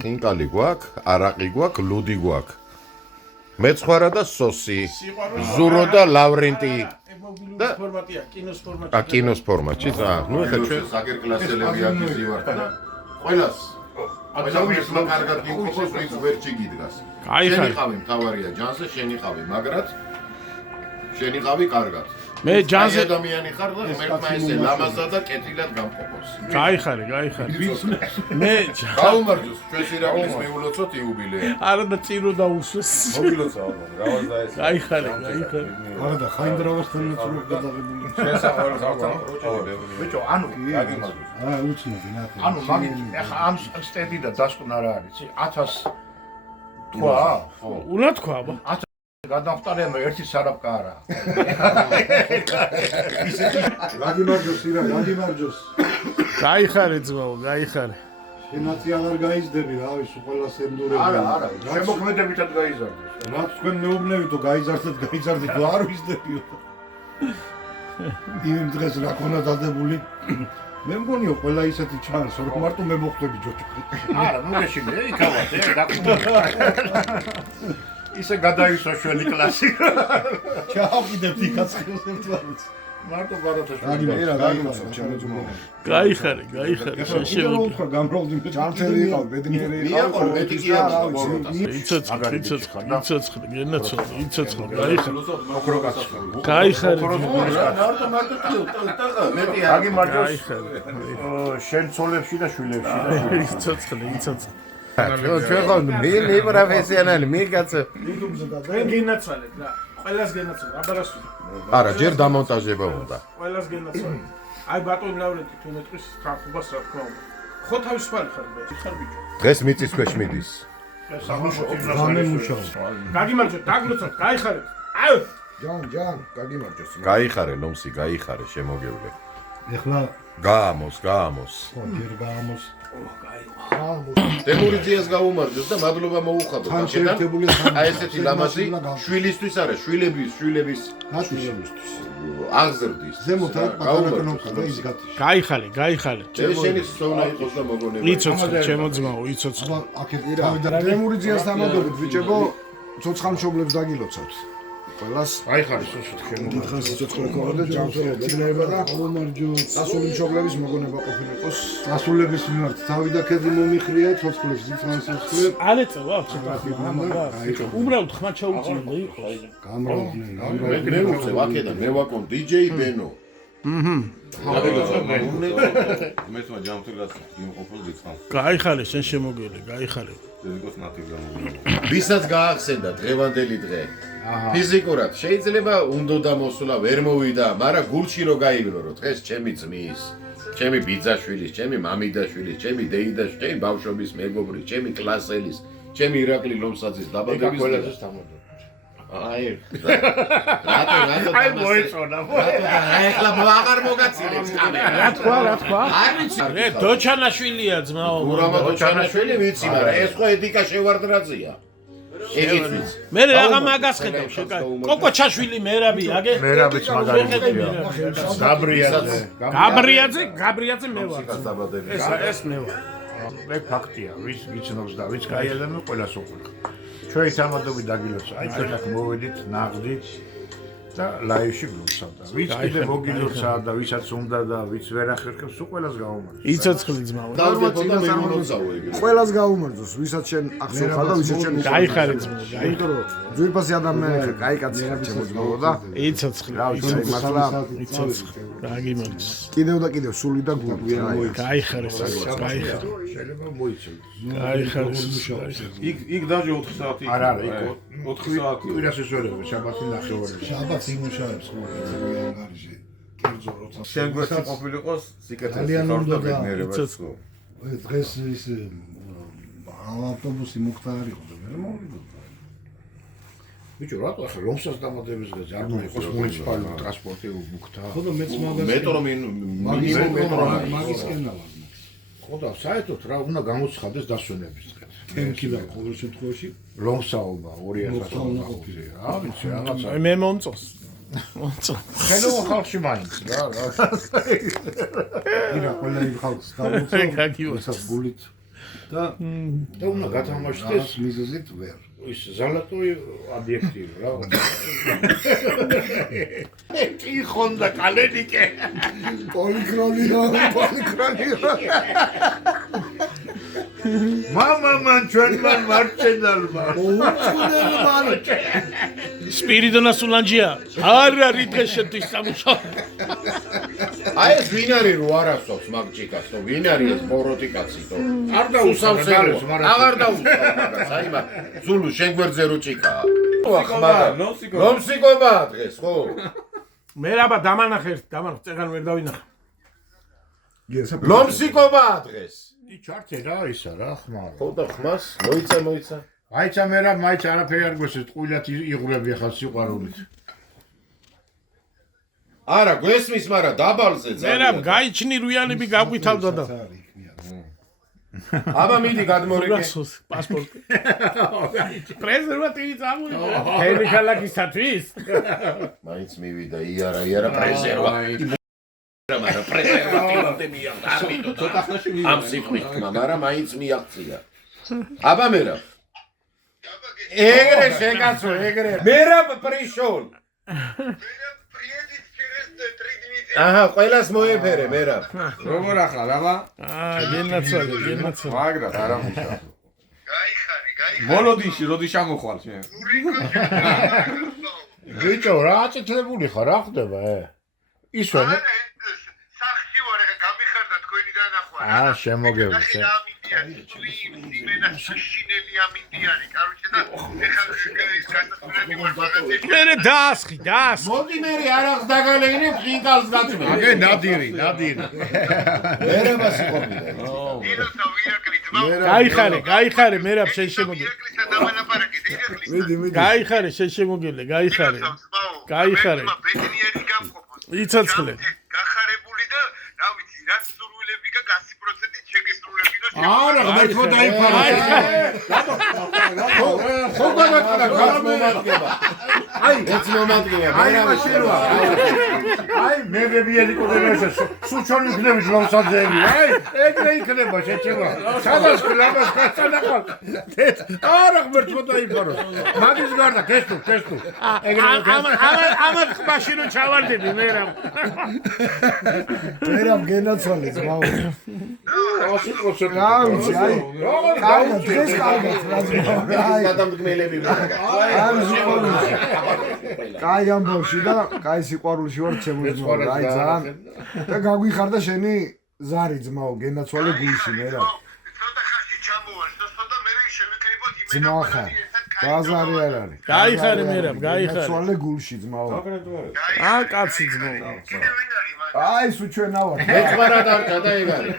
ხინკალი გვაქვს, არაყი გვაქვს, ლუდი გვაქვს. მეცხვარა და სოსი, ზურო და ლავრენტი. და ფორმატია, კინოს ფორმატი. კინოს ფორმატში, ნუ ეხლა ჩვენ საგერკლასელები აქ ვართ და ყველას ადამიანს კარგად გიყვეს, ვინც ვერ ჩიგიდგას. შენიყავი მთავარია ჯანზე, შენიყავი მაგრად, შენიყავი კარგად. მე ჯანზე ადამიანი ხარ და მერტმა ესე ლამაზად და კეთილად გამყოფოს. გაიხარე. მე გაუმარჯოს, ჩვენ სირაკლის მიულოცოთ იუბილეა. არა და წირო დაუსვეს. მოგილოცავ, რავაზა ეს. გაიხარე. არა და ხაინდრავასთან რო გადაღებული. ჩვენ საყოველთაო პროჭები. ბიჭო, ანუ გაგიმარჯოს. უცნობი ნახე. ანუ მაგით ეხა ამ სტენდი და დასკვნა რა არის? 1000 თქვა? უნდა თქვა აბა. გადამხტარია მე ერთი სარაბკა არა. გაგიმარჯოს ირა, გაგიმარჯოს. გაიხარე ძმაო, გაიხარე. შენაცი აღარ გაიზრდები, რავი, სულ ყველას ემდურები. არა, შემოქმედებითად გაიზარდოს. რაც თქვენ მეუბნებით, გაიზარდეთ, თუ არ ვიზდებიო. იმ დღეს რა ქონა დადებული? მე მგონიო ყველა ისეთი ჩანს, რომ მარტო მე მოხვდები ჯოჯოხი. არა, ნუ ეშინე, იქავად, ისე გადაისვა შველი კლასი. ჩაავყიდებთ იქაც ხელს ერთმანეთს. მარტო ბარათაშ. გაგიმარჯოს, ჩემო. გაიხარე. შეშევ. უთხრა გამრავლდი მე. ჯანმრთელი იყავ, ბედნიერი იყავ. მიაყოლ მეთი კი არა, იცოცხლე, იცოცხლე, გაიხარე. ოქროკაცი. გაიხარე. მეტი გაგიმარჯოს. შენ ცოლებში და შვილებში და იცოცხლე. ჩვენ ხო მილი პროფესიონალი, მიგაცო. მე გენაცვალეთ რა. ყველას გენაცვალეთ, აბარასული. არა, ჯერ დამონტაჟება უნდა. ყველას გენაცვალეთ. აი ბატონი ლავრენტი თუ მეტყვის ხალხობას რა თქმა უნდა. ხო თავისუფალი ხარ მე, ხარ ბიჭო. დღეს მიწის ქვეშ მიდის. გაგიმარჯოთ, დაგლოცოთ, გაიხარეთ. აუ! ჯან, გაგიმარჯოს. გაიხარე ლომსი, გაიხარე შემოგევლე. ეხლა გაამოს. ხო, ჯერ გაამოს. დემურიძიას გაუმარჯოს და მადლობა მოუხადო. აი ესეთი ლამაზი შვილისთვის არა, შვილების გაშვილებისთვის. აღზრდის. ზემოთ აი პატარა კნოპკა და ის გათიშ. გაიხარე. შენი სონა იყოს და მოგონება. იცოცხლე, ჩემო ძმაო, იცოცხლე. აქეთ დემურიძიას დამადობით ბიჭებო, ცოცხალმშობლებს დაგილოცავთ. ყველას აი ხარი სუსტ ხელმო. დიდხანს სიცოცხლე ქონოდა და ჯანმრთელობა ძნელება და გამარჯოს. სასული მშობლების მოგონება ყოფილიყოს. სასულების მიმართ თავი და ქედი მომიხრია, ცოცხლებს დიდხანს სიცოცხლე. ალეწევა, უბრალოდ ხმა ჩაუწინდა იყოს. გამრავლდნენ. მე გნეუცე ვაკედან მე ვაკონ DJ ბენო. მეთმა ჯანმრთელად იმყოფოს დიდხანს. გაიხარე, შენ შემოგელი, გაიხარე. ზედიკოს ნათივ გამოგვიყვება. ვისაც გაახსენდა დღევანდელი დღე. ფიზიკურად შეიძლება უნდა დამოსულა ვერ მოვიდა, მაგრამ გულში რო გაიგრო რომ დღეს ჩემი ძმის, ჩემი ბიძაშვილის, ჩემი მამიდაშვილის, ჩემი დეიდაშვილის, ჩემი ბავშვობის მეგობრის, ჩემი კლასელის, ჩემი ირაკლი ლომსაძის დაბადების დღე. აი აი მოეწონა. აი ახლა აღარ მოგაცილებს კამერა. რა თქვა? არ ვიცი. მე დოჩანაშვილია ძმაო. ურამა დოჩანაშვილი ვიცი, მაგრამ ეს ხო ედიკა შევარდრაძეა. ეგეც ვიცი. მე რაღა მაგას ხედავ შეკა. კოკოჩაშვილი მერაბი აგე. მერაბიც მაგარია. გაბრიაძე მე ვარ. ეს მე ვარ. მე ფაქტია, ვის ვიცნობს და ვის გაიადამე ყველას უყურებ. ჩვენი სამადობი დაგილოცა. აი ჩვენ აქ მოვედით ნაღდით და ლაივში ვლოცავდა. ვიც კიდე მოგილოცა და ვისაც უნდა და ვიც ვერ ახერხებს, სულ ყველას გაუმარჯოს. იცოცხლე ძმაო. დავდებოდა მე ვლოცავ ეგრე. ყველას გაუმარჯოს, ვისაც შენ ახსოვხარ და ვისაც შენ გაიხარე ძმაო, იმიტომ რომ ძვირფასი ადამიანი ხარ, კაი კაცი ხარ შემოძმაო და იცოცხლე. მართლა იცოცხლე. გაგიმარჯოს. კიდევ და კიდევ სული და გული. გაიხარე, გაიხარე. შეიძლება მოიცილ. გაიხარე. იქ დაჟე 4 საათი. არა, იქ 4 საათი. კვირას ისვერებ, შაბათი ნახევარი. შაბათს იმუშავებს ხო გარეშე. კერძო როცა შენ გვერდში ყოფილიყოს სიკეთე ძალიან უნდა და ბედნიერებას ხო. დღეს ის ავტობუსი მუქთა არ იყო და ვერ მოვიდა. ბიჭო, რატო ახლა ლომსას დამატების დღეს არ მოიყოს მუნიციპალური ტრანსპორტი მუქთა? ხო და მეც მაგას მეტრო მაგისკენ ავარ. ხო და საერთოდ რა უნდა გამოცხადდეს დასვენების დღე. თემკი და ყოველ შემთხვევაში ლომსაობა 2000-ზე. რა ვიცი, რაღაცა. მე მომწონს. ხელოვან ხალხში მაინც რა. ირა ყველა იმ ხალხს დავუწევ. გაგიოს. ესაც გულით და და უნდა გათამაშდეს მიზეზით ვერ. ის ზალატოი ობიექტი რა. კი ხონდა კალენიკე. პოლიქრონია. მან ჩვენთან მარჩენალმა. სპირიდონა სულანჯია. არ არის დღეს შეთვის სამუშაო. აი ეს ვინ არის რო არასწავს მაგჭიკას, თო ვინ არის ეს ბოროტი კაცი, თო? არ დაუსავს უსავსებო. მაგრამ აღარ დაუსავს მაგას, აი მაგ ზულუ შენ გვერდზე რო ჭიკაა. ნომსიკობაა დღეს, ხო? მე რაბა დამანახე წეგან ვერ დავინახე. ნომსიკობაა დღეს. ჩარტე რა ისა რა ხმარა. ხო და ხმას მოიცა. აიცა მე რა მაიც არაფერი არ გვესწრებს ყვილად იღვრები ახლა სიყვარულით. არა, გვესმის, მაგრამ დაბალზე მე ძალიან. რა გაიჩნი რუიანები გავყვითავდა და აბა მიდი გადმორიგე. პასპორტი. პრეზერვატივი წამოიღო. ხელი ქალაქისათვის. მაინც მივიდა იარა პრეზერვატივი. მაგრამ პრეზერვატივი მიაღწია. არ მიდო. ცოტა ხანში ამ სიტყვით ხმა, მაგრამ მაინც მიაღწია. აბა მერა. ეგრე შეკაცო, ეგრე. მერა პრიშონ. აჰა, ყველას მოეფერე, მერა. როგორ ახლა აბა? გენაცვალე. მაგრად არ ამუშავე. მოლოდინში როდი შემოხვალ შენ? ბიჭო რა აწითლებული ხარ რა ხდება ისო სახში ვარ ახლა გამიხარდა თქვენი დანახვა აა შემოგევლე მერე დაასხი. მოდი მერე არახს დაგალეინებ ხინკალს გაწმე. აგე ნადირი. მერა სიყობია. გაიხარე მერაბ შენ შემოგე. გაიხარე შენ შემოგელე, გაიხარე. იცოცხლე. გახარებული და რა ვიცი, რაც სურვილები და 100%-ით შეგესრულებინო. არა მეთქო დაიფარა ხო გადაწყდა გამომადგება. აი ეს მომადგება. მერა შენვა. აი მე ვებიელი კოდერესა სუჩონი იქნებით ლომსაძეები აი ეგრე იქნება შეჩება სადაც კლაბას გასანახავ არა მეთქო დაიფარა მაგის გარდა კესტუ ამათ ხმაში რომ ჩავარდები მერაბ. მერაბ გენაცვალე ძმაო. ასე პროცენტი რა ვიცი აი კარგად დღეს კარგად რა ძმაო. გადამდგმელები. კაი ამბავში და კაი სიყვარულში ვარ ჩემო ძმაო. აი ძალიან და გაგვიხარდა შენი ზარი ძმაო გენაცვალე გულში მერაბ. ცოტა ხანში ჩამოვარ, და მე შევიქნებოდ იმენა. ძმაო ხარ. ბაზარი არ არის. გაიხარე მერაბ, გაიხარე. გენაცვალე გულში ძმაო. კაცი ძმაო. აი სულ ჩვენა ვარ. მეცხრა დარჩა და ეგ არის.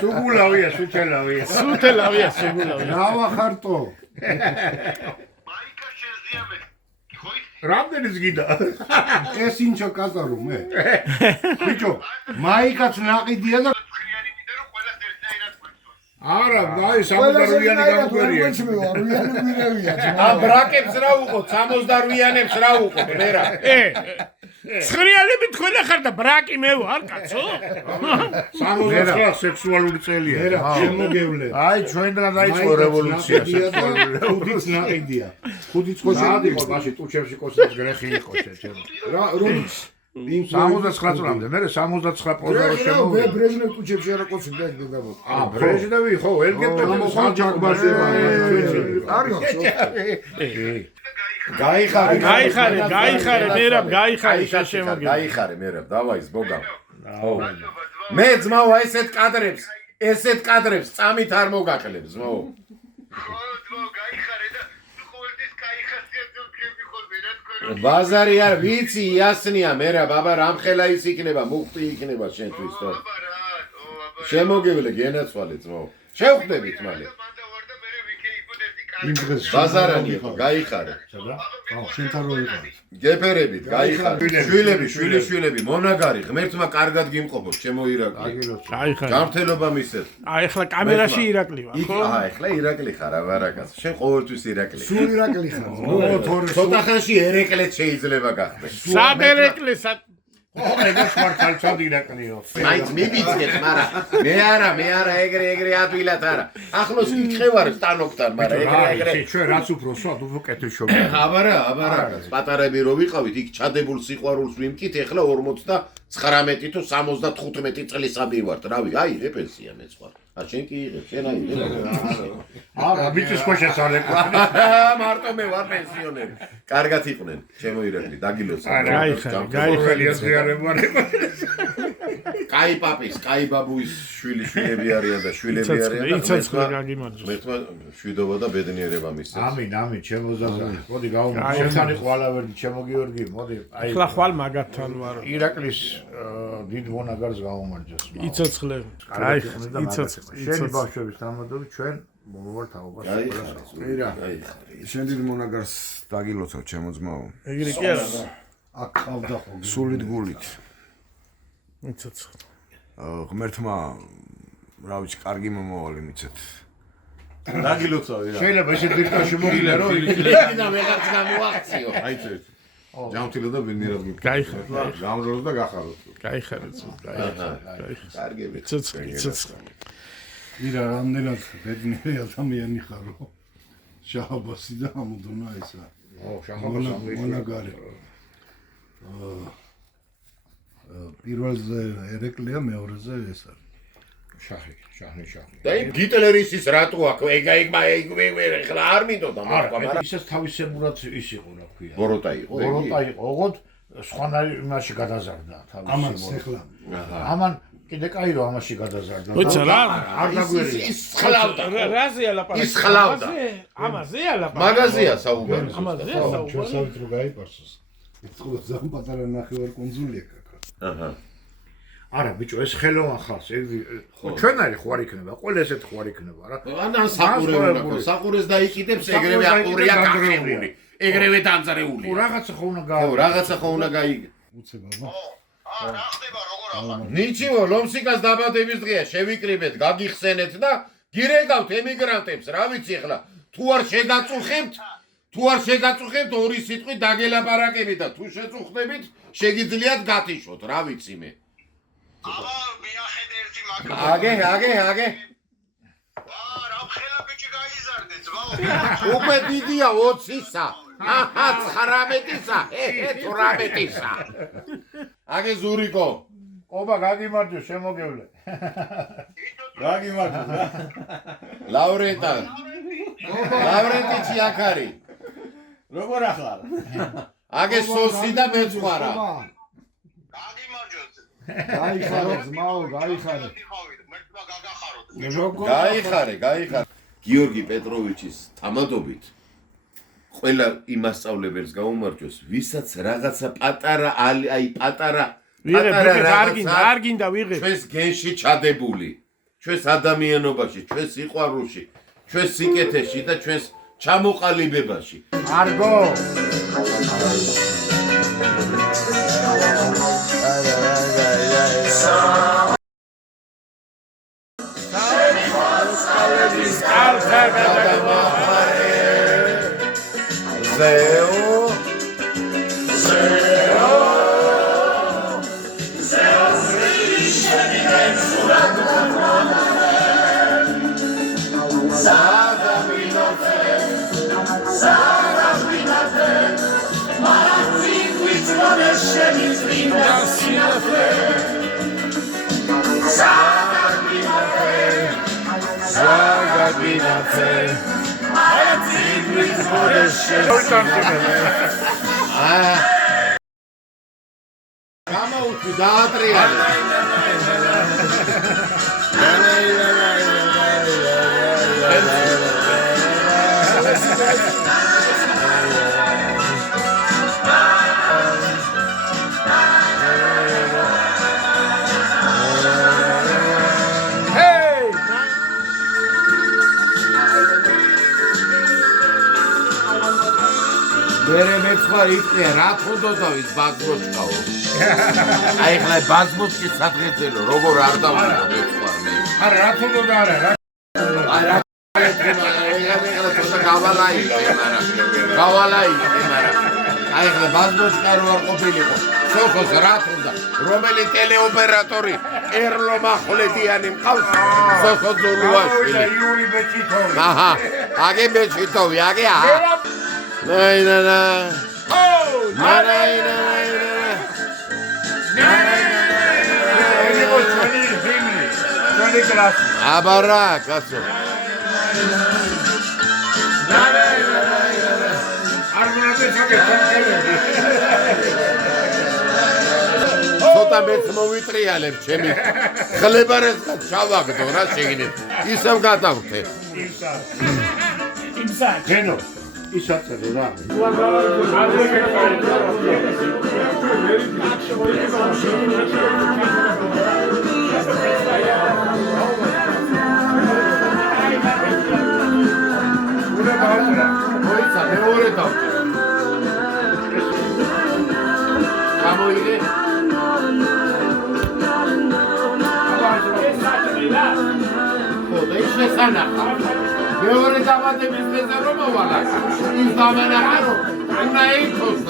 სუგულავია სუჩელავია სუთელავია სუგულავია. რა ვახარტო? მაიკა შეზიამე. ხოი? რამდენის გიდა ეს ინჩო კაზარო მე. ბიჭო, მაიკაც ნაყიდია და არა აი სამუდაროიანი გამგვერია ა ბრაკებს რა უყოთ 68-იანებს რა უყოთ მერა. ცხრიალები თქვენ ხარ და ბრაკი მე ვარ კაცო. 69 სექსუალური წელია შემოგევლე. აი ჩვენთან დაიწყო რევოლუცია ხუთიც ნაყიდია. ხუთიც ხოშადი ყოშა. იყო მაშინ ტუჩებში კოსმოს გრეხი იყო შეჩემ 69 წლამდე მე 79 პროზარო შემოვიდა ბრეჟნევ ტუჩებში არა კოცი და გაგაბო. ბრეჟნევი ხო ელგებდა ხო ჯაგბაშება. არის გაიხარე მერაბ გაიხარე შემოგე. გაიხარე მერაბ დავაის ბოგამ. ხო. მე ძმაო ესეთ კადრებს წამით არ მოგაკლებს ძმაო. ბაზარი არ ვიცი იასნია მერა ბაბა რამხელა ის იქნება მუხტი იქნება შენთვის თო შემოგევლე გენაცვალე ძმაო შევხვდებით მალე იმ დღეს ბაზარანი იყო გაიხარე შენთან რო იყო. გეფერებით გაიხარე შვილები მონაგარი ღმერთმა კარგად გიმყოფოს ჩემო ირაკლი გაიხარე. გამთელობა მისცეს აი ახლა კამერაში ირაკლი ვარ ხო? ახლა ირაკლი ხარ აბარაკაც შენ ყოველთვის ირაკლი სულ ირაკლი ხარ. ცოტა ხანში ერეკლეც შეიძლება გახდეს სად ერეკლე სად ეგას მართალცად ირაკლიო. მაინც მიბიძგეთ, მაგრამ მე არა ეგრე ადვილად არა. ახლოს გიქხევარ სტანოკთან, მაგრამ ეგრე. ჩვენ რაც უფრო სვად, უფრო კეთილ შობია. აბარა. პატარები რო ვიყავით, იქ ჩადებულ სიყვარულს ვიმკით, ეხლა 59 თუ 75 წლისამი ვართ. რავი, აი რეპენსია მეცხვარ. შენ კი იღებ, შენ აი არა, ბიჭის ქვეშეც არ ეკვა. მარტო მე ვარ პენსიონერი. კარგად იყვნენ, ჩემო ირაკლი, დაგილოცე. გაიხარია ზიარებარი. კაი პაპის, კაი ბაბუის შვილები არიან და შვილები არიან. იცოცხლე გაგიმარჯოს. მერტმა შვიდობა და ბედნიერება მისცეს. ამინ, ჩემო ზაზა. მოდი გავუმოწმე. შენთან იყო ალავერდი, ჩემო გიორგი, მოდი. აი. ახლა ხვალ მაგათთან ვარ. ირაკლის დიდ მონაგარს გავუმარჯოს. იცოცხლე. იცოცხლე. შენი ბავშვების დამადობით ჩვენ მოვარ თაობას. შენ დიდ მონაგარს დაგილოცავ ჩემო ძმაო. ეგრე კი არა. აქ ყავდა ხო სულით გულით. იცოცხლე. ღმერთმა რა ვიცი, კარგი მომავალი მიცეთ. დაგილოცავი რა. შეიძლება ესე დირკაში მოგილა რომ და ვეღარც გამოაღწიო. აი წერ. ჯამთილა და ბინერად მიგ. გაიხარ. გამროს და გახაროთ. გაიხარ. კარგები. იცოცხლე. ირა რამდენად ბედნიერი ადამიანი ხარო. შააბასი და ამოდონა ესა. მონაგარი. პირველზე ერეკლია, მეორეზე ეს არის. შაჰი. და იქ გიტლერის ის რატო აქ? ეგ ეხლა არ მინდოდა მოყვა, მაგრამ ისე თავისებურად ის იყო, რა ქვია. ბოროტა იყო. ბოროტა იყო, ოღონდ სხვანაირ იმაში გადაზარდა ამას თავისებურად. ეხლა ამან კიდე კაი რომ ამაში გადაზარდა. ვიცი რა? არ დაგვერია. ის ხლავდა. რაზეა ლაპარაკი? ის ხლავდა. ამაზეა ლაპარაკი. მაგაზია საუბარი. ამაზეა ჩვენ საუბარი. სავით რო გაიპარსოს. ეს ხო ზამ პატარა ნახევარკუნძულია კაკა. აჰა. არა ბიჭო, ეს ხელოვან ხალხს, ჩვენარი ხო არ იქნება, ყველა ესეთ ხო არ იქნება რა. ანან საყურე უნდა ხო, საყურეს დაიკიდებს, ეგრევე აყურია გახეული. ეგრევე დამწრეული. რაღაცა ხო უნდა ხო, რაღაცა ხო უნდა გაიგე. უცე ბაბა. რა ხდება როგორ ახლა? ნიჩიო, ლომსიკას დაბადების დღეა, შევიკრიბეთ, გაგიხსენეთ და გირეკავთ ემიგრანტებს, რა ვიცი ახლა, თუ არ შეგაწუხებთ ორი სიტყვით დაგელაპარაკებით და თუ შეწუხდებით, შეგიძლიათ გათიშოთ, რა ვიცი მე. აბა მიახედე ერთი მაგალითი. აგე. რა ხელა ბიჭი გაიზარდე ძმაო. უკვე დიდია 20-ისა. აჰა 19-ისა. 18-ისა. აგე ზურიკო. ობა გაგიმარჯო შემოგევლე. გაგიმარჯო. ლავრენტი ჩიაქარი. როგორ ახლა? აგე სოსი და მეცხვარა. გაგიმარჯოთ. გაიხარე ძმაო, გაიხარე. მერტმა გაგახაროთ. გაიხარე. გიორგი პეტროვიჩის თამადობით ყველა იმასწავლებელს გაუმარჯოს, ვისაც რაღაცა პატარა არ გინდა ვიღებ. ჩვენს გენში ჩადებული, ჩვენს ადამიანობაში, ჩვენს სიყვარულში, ჩვენს სიკეთეში და ჩვენს ჩამოყალიბებაში. არგო გამაუთი დაატრიალე. მერე მეცხვარ იყია, რა თქონდოდა ვის ბაზმოჩკაო. აი ხლა ბაზმოჩკი სადღეძელო, როგორ არ დავიდა მეცხვარ მე. არა რა თქონდა არა რა აი რა ეგრე თორსა გავალაი, მაგრამ აი ხლა ბაზმოჩკა რო არ ყოფილიყო. სოხოს რა თუნდა რომელი ტელეოპერატორი ერლო მახვლედიანი მყავს სოხო ძულუაშვილი იური ბეჭითოვი აჰა აგე ბეჭითოვი აგე ნაინანა აბარა კაცო ცოტა მეც მოვიტრიალებ ჩემი ხლებარეს ჩავაგდო რა შეგინეთ ისევ გადავხდე იმსა გენო ისაწერე რა მოიცა მეორე დავჭერ გამოიგე ხოდა ის შესანახა მეორე დამატების მეზე რომ მოვალა ის დამანახა რომ უნდა ეთოს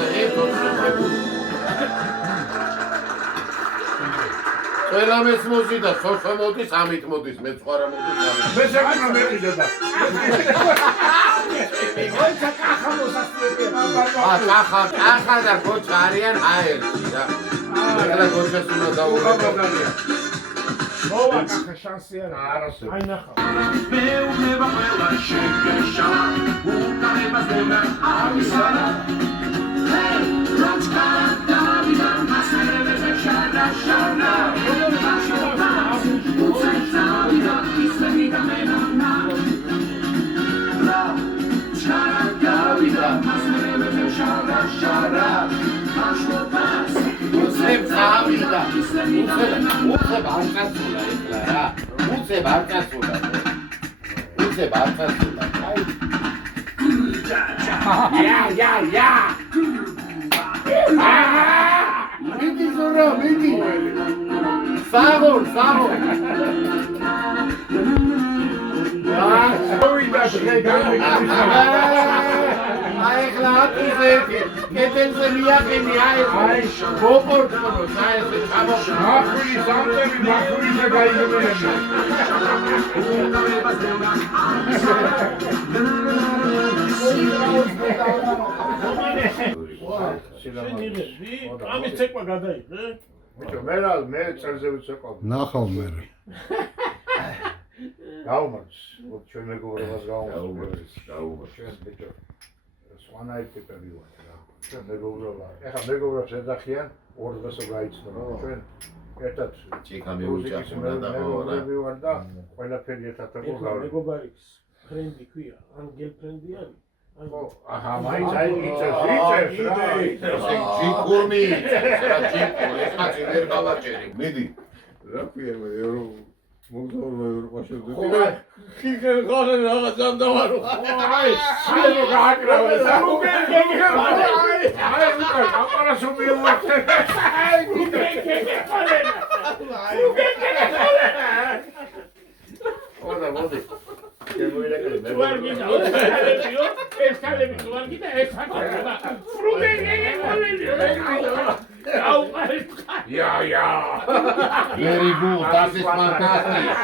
ყველა მეც მოზიდა სოხო მოდის ამით მოდის მეც ხარა მოდის ამით მე შეგნა მეყიდა და კახა და გოჩა არიან აერთი რა ეხლა გოჩას უნდა დაუღებია მოვა კახა შანსი არა აი ნახა მეუბნება ყველა შეგეშა უკანებას დენა ამისარა როჩკა დავიდა მასერebe შარა შარა უცეცავიდა ისმენი გამენანა შარა დავიდა მასერebe შარა შარა აშკობას უცეცავიდა ისმენი გამენანა უცებ არ წასულა ეხლა რა უცებ არ წასულა ია მიდი ზურა მიდი საღორ აი ეხლა ატუზეთი კეთილზე მიაყენი აი ბოპორტონო საერთოდ მახული სამწები მახულიზე გაიგებიანა შენიღები ამის ცეკვა გადაიღე ბიჭო მე წერზე ვიცეყავ ნახავ მე გაუმართ ჩვენ მეგობრობას გაუმართ ჩვენ ბიჭო სხვანაირ ტიპები ვართ რა ჩვენ მეგობრობა ეხლა მეგობრებს ეძახიან ორ დღესო გაიცნო ჩვენ ერთად ჭიქა მიუჭახუნა და მეგობრები ვარ და ყველაფერი ერთად იყო მეგობარის ფრენდი ქვია ან გელფრენდი არის აჰა მაინც აი იწევს რა ჭიქურმი რა ჭიქური ეხლა ვერ გავაჭერი მიდი რა ქვია მე ერო მოგზაურობა ევროპაში ხიქენ ხალე რაღაც ამდავარო აი შეიძლება გააკრავე და აი აპარასობი უახე აი ოდა მოდი Very good, das ist fantastisch.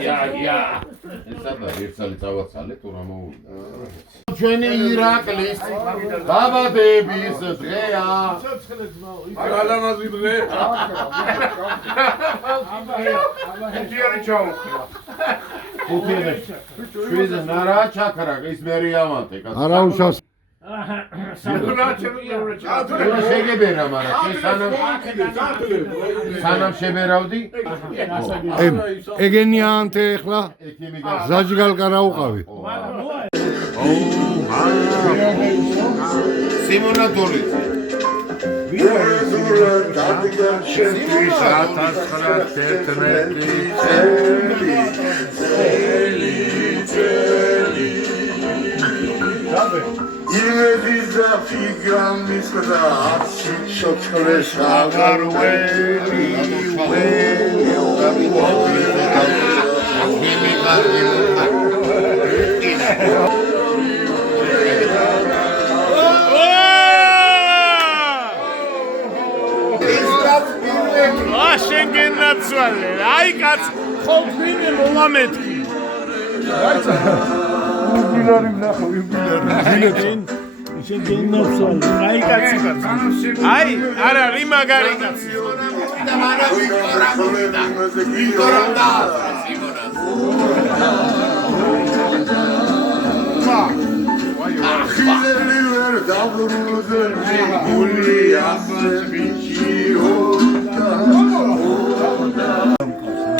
Ja. ერთსალი წავაცალე თუ რა მოუვიდა. ჩვენი ირაკლის დაბადების დღეა. ალამაზი დღე ჯერი ჩაუხლა უთირე. შვიზე ნარა ჩაქრა ის მერი ამანტე კაცო. არა უშავს შეგებერა მაგრამ სანამ შებერავდი ეგენიანთე ახლა ზაჯგალკა რა უყავი სიმონა დოლიძე Ivediza figrammis cosa chocolate agar weli მაღალე, აი კაც, ხო ვინე მომამეთქი. იუბილარი ვნახო, იუბილარი. შენ გენოფსალ, აი კაცი. აი, არა, რი მაგარი კაცი. და მარა ვიქტორა მოვიდა. ვიქტორა და სიმონას. ახიძერლი ვერ დაბრუნდე გული ასბიჩიო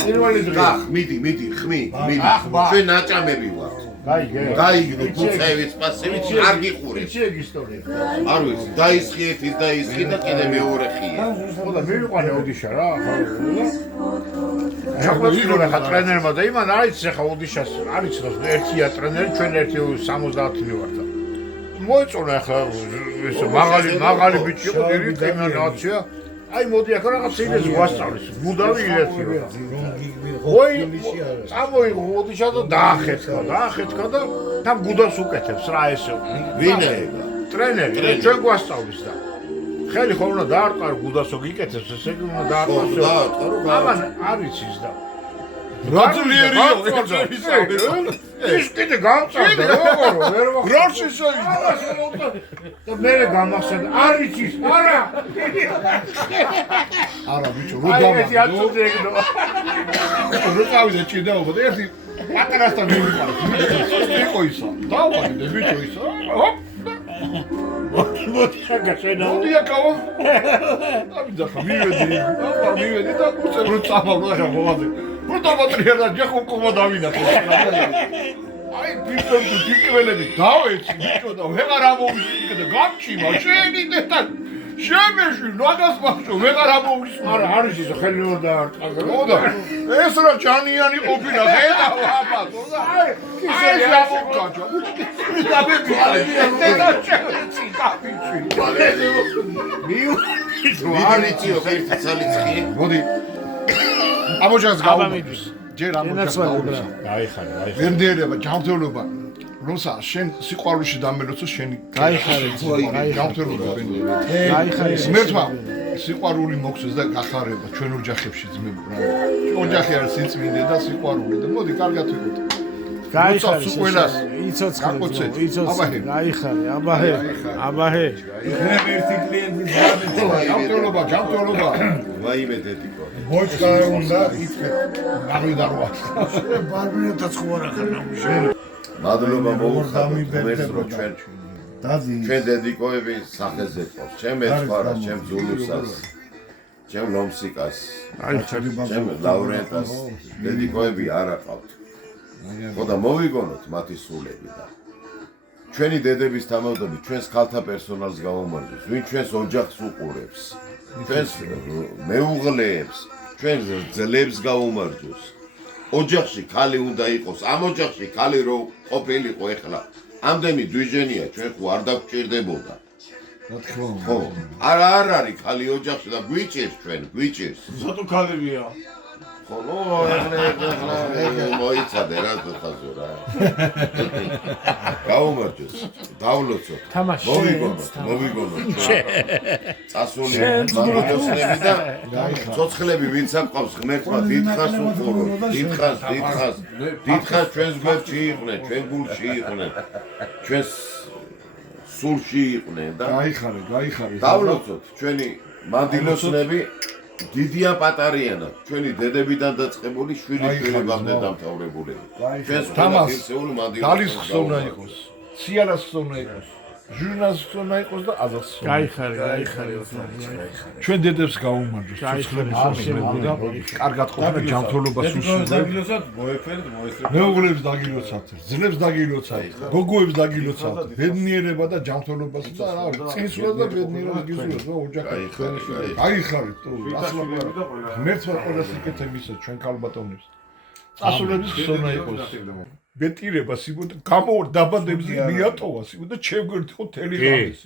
პირველი დღე. მიდი, ხმი. ჩვენ ნაჭამები ვართ. გაიგე, ფუცევის პასივით არ გიყურებს. ისე ისტორია. არ ვიცი, დაისხიეთ ის დაისხი და კიდე მეორე ხია. ხო და მივიყვანე ოდიშა რა, ხო. ახლა ხა ტრენერმა და იმან არის ხა ოდიშას არის რა ერთია ტრენერი, ჩვენ ერთი 70-ნი ვართ. მოეწონა ახლა ეს მაღალი ბიჭი იყო, დიდი ტრენერია. აი მოდი ახლა რაღაც ის ვასწავლის. მუდავი ერთი რა. ой, წამოიღო ოდიშა და დაახეთქა და თან გუდას უკეთებს რა ესე. ვინე? ტრენერი, ჩვენ გვასწავლის და ხელი ხო უნდა დაარტყარო გუდასო გიკეთებს, ესე იგი უნდა დაარტყარო. დაარტყარო. ამან არის ის და რაძლიერია ეს. ის კიდე გამწარდა როგორ ვერ ვახ. რაში შეიძლება? და მე გამახსენდა არის ის, არა. არა ბიჭო, აი ეს აწუძე ეგნო. როწავიდე ჭიდაობა და ერთი პატარასთან მივიყავ. იყო ისა. დავყიდე ბიჭო ისა. ჰოპ. მოდი გასვენა. მოდი აკავა. ამიდა ხა მივედი და უცებ რო წამოვლა რა მოვალე. როცა მატრიალა ჯახო კომო დავინახე. აი ბიჭო დიკველები დავეცი ბიჭო და ვეღარ ამოვისმენე და გამჩიმა შენი დედა შემეში ნაგას მახჭო ვეღარ ამოვისმენე. არა არის ის ხელი რომ დაარტყარო. მოდა ეს რა ჯანიანი ყოფილა ხედავ აბათო და აი ეს ამოვკაჭო. და მე დედა ჩემი კაფიჩი. ვიდრიციო ერთი სალიცხი. მოდი ამოჯას გავამიდის ჯერ ამოჯას გავამიდის გაიხარე ვერდიერება ჯანმრთელობა როცა შენ სიყვარულში დამელოცო შენი გაიხარე ჯანმრთელობა გაიხარე მერტმა სიყვარული მოხდეს და გახარება ჩვენ ოჯახებში ძმებო რა ოჯახი არის სიწმინდე და სიყვარული და მოდი კარგად ვიყოთ გაიხარე გაკოცეთ. იცოცხლე გაიხარე აბაჰე ერთი კლიენტი ჯანმრთელობა ვაიმე დედიკო. ბოჭკა უნდა იწვე აღიდარვა ბარბინეთაც ხო არა ხარ მადლობა მოუხდით რომ ჩვენ დადი ჩვენ დედიკოები სახეზე ყავს. ჩემ ეცხვარას, ჩემ ზულუსას, ჩემ ლომსიკას, ჩემ ლავრენტას დედიკოები არ აყავთ. ხო და მოვიგონოთ მათი სულები და ჩვენი დედების თამამდები ჩვენს ქალთა პერსონალს გაუმარჯოს, ვინ ჩვენს ოჯახს უყურებს, ჩვენს მეუღლეებს, ჩვენს ძლებს გაუმარჯოს. ოჯახში ქალი უნდა იყოს, ამ ოჯახში ქალი რო ყოფილიყო ეხლა ამდენი დვიჟენია ჩვენ ხო არ დაგჭირდებოდა. რა თქმა უნდა. ხო, არ არის ქალი ოჯახში და გვიჭირს ჩვენ, გვიჭირს. სათუ ქალებია. ხო, ნუ ეხლა მოიცადე რა თქო რა. გაუმარჯოს, დავლოცოთ. მოვიგონოთ. წასული მაგნოსები და ცოცხლები ვინც აკავს ღმერთმა დიდხანს უყურო. დიდხანს ჩვენს გვერდში იყვნენ, ჩვენ გულში იყვნენ. ჩვენს სულში იყვნენ და გაიხარე. დავლოცოთ ჩვენი მანდილოსნები დიდია პატარიანა, ჩვენი დედებიდან დაწყებული შვილი-შვილებამდე დამთავრებული. ჩვენს თამასეული მანდილოსნები. დალის ხსოვნა იყოს. სიარას ხსოვნა იყოს. ჟურნალს ხსოვნა იყოს და აზას. გაიხარე ჩვენ დედებს გაუმარჯოს. და კარგად ყოფნა ჯანმრთელობას უსურვებთ. მეუღლებს დაგილოცავთ, ძლებს დაგილოცავთ, გოგოებს დაგილოცავთ, ბედნიერება და ჯანმრთელობას და რა, წინსვლას და ბედნიერებას გიზიაროთ, ოჯახი. გაიხარეთ, ასლა ღმერთმა ყველას იკეთე მისცეს ჩვენ ქალბატონებს. წასულების ხსოვნა იყოს. ბეტირება სიბოთ გამოვა დაბადებს მიატოვა სიბოთ და ჩემგვერდი ხო თელი ღამის.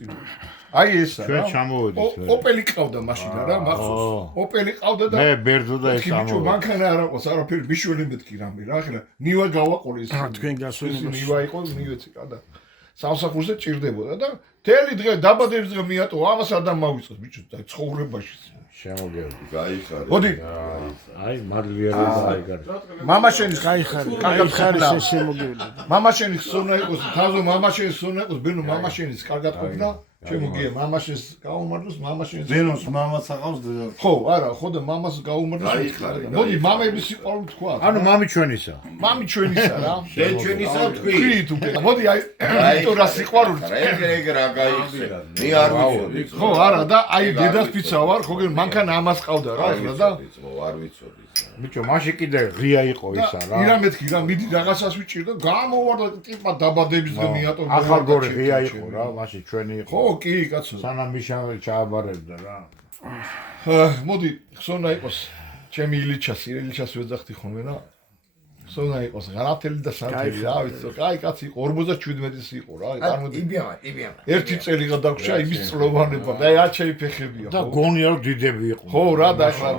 აი ესა რა. ჩვენ ჩამოვედით. ოპელი ყავდა მაშინ რა, მახსოვს. ოპელი ყავდა და მე ბერძო და ეს ბიჭო მანქანა არ აყოს, არაფერი ბიშველი მეთქი რამე რა, ახლა ნივა გავაყოლე ეს. თქვენ გასვენებაში ნივა იყო, ნივეცი რა და სამსახურზე ჭირდებოდა და მთელი დღე დაბადების დღე მიატოვა, ამას არ დამავიწყოს ბიჭო და ცხოვრებაში. შემოგევდი. გაიხარე. მოდი, აი, მადლიერება აიგარი. მამაშენის გაიხარე, გაიხარე შემოგივლი. მამაშენის სონა იყოს, თაზო მამაშენის სონა იყოს, ბენო მამაშენის კარგად ყოფნა. შემოგია მამაშენს გაუმარჯოს, მამაშენს ბენოს მამას aqავს დედას. ხო, არა, ხო და მამას გაუმარჯოს. მოდი, მამების სიყვარული თქვა. ანუ მამი ჩვენისა. მამი ჩვენისა რა. შენ ჩვენისა თქვი. თქვი თუ მოდი აი ვიქტორას სიყვარული. ეგ რა გაიხსე. მე არ ვიცოდი. ხო, არა და აი დედას პიცა ვარ, ხო გენ მანქანა ამას ყავდა რა და არ ვიცოდი. ბიჭო, მაშინ კიდე ღია იყო ისა რა. ირა მეთქი რა, მიდი რაღაცას ვიჭირდა, გამოვარდა ტიპა დაბადების დღე მიატოვა. ახალ გორი ღია იყო რა, მაშინ ჩვენი იყო. ხო, კი, კაცო. სანამ მიშა ჩააბარებდა რა. მოდი, ხსოვნა იყოს ჩემი ილიჩას ვეძახდი ხოლმე რა. ხსოვნა იყოს ღარათელი და სანთელი, რა ვიცი, კაი კაცი იყო, 57-ის იყო რა, წარმოიდგინე. იბიამა. ერთი წელი გადაგვრჩა იმის წლოვანება და აი აჩეი ფეხებია. და გონია რომ დიდები იყო. ხო რა და ახლა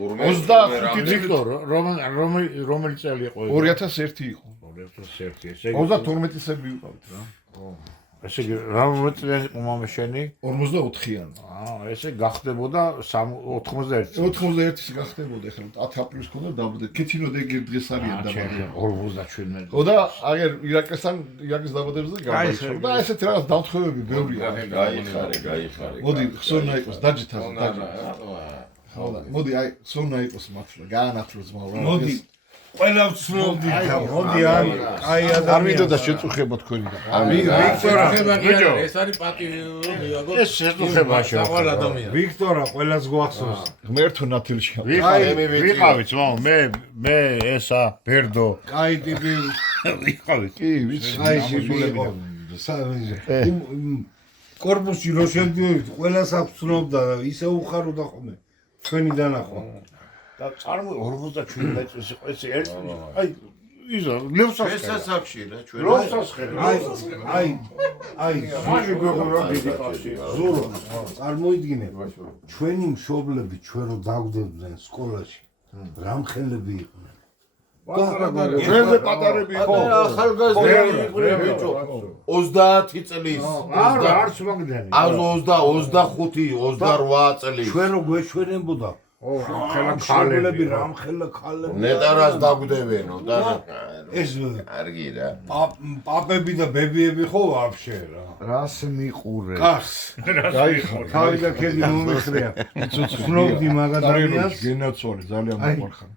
25 ვიქტორ, რომელი წელი იყო ეს? 2001 იყო. 2001, ესე იგი 32-ისები ვიყავით რა. ესე იგი რომელი წელი იყო მამა შენი? 44-იან. ესე გახდებოდა 91. 91-ის გახდებოდა ახლა 10 აპრილს ქონდა დაბადე. ქეთინო და ეგ დღეს არიან დაბადე. 57. ხო და აგერ ირაკის დაბადებზე გამაიცხო და ესეთ რაღაც დამთხევები ბევრია. გაიხარე. მოდი ხსოვნა იყოს დაჯითას დაჯი. ხო და მოდი აი ხსოვნა იყოს მართლა გაანათლოს მალა. მოდი ყველა ვცნობდი და მოდი აი არ მინდოდა შეწუხება თქვენი და ვიქტორა ეს არის პატივი ეს შეწუხება შეეხება ვიქტორა ყველას გვახსოვს ღმერთო ნათელში ვიყავით მე ესა ბერდო კაი ტიპი ვიყავით კი ვიცი აი შეშულები კორპუსში რო შევდივით ყველას აფცნობდა ისე უხაროდა ხოლმე ჩვენი დანახვა და წარმო 57 წელს იყო ეს ერთი აი იზა ლევსას შესაძაფში რა ჩვენ აი მაშინ გვეღურა დიდი პასი ზურო წარმოიდგინე ჩვენი მშობლები ჩვენ რო დაგვდებდნენ სკოლაში რამხელები იყვნენ ჩვენზე პატარები იყო ახალგაზრდები იყვნენ ბიჭო 30 წლის არა არც მაგდენი 25 28 წლის ჩვენ რო გვეშვენებოდა ხალები რამხელა ქალები ნეტარას დაგვდებენო და ეს კარგი რა პაპები და ბებიები ხო ვაფშე რა რას მიყურე კახს გაიხარე თავი და ქედი მომიხრია ცნობდი მაგ ადამიანს გენაცვალე ძალიან მოყარხარ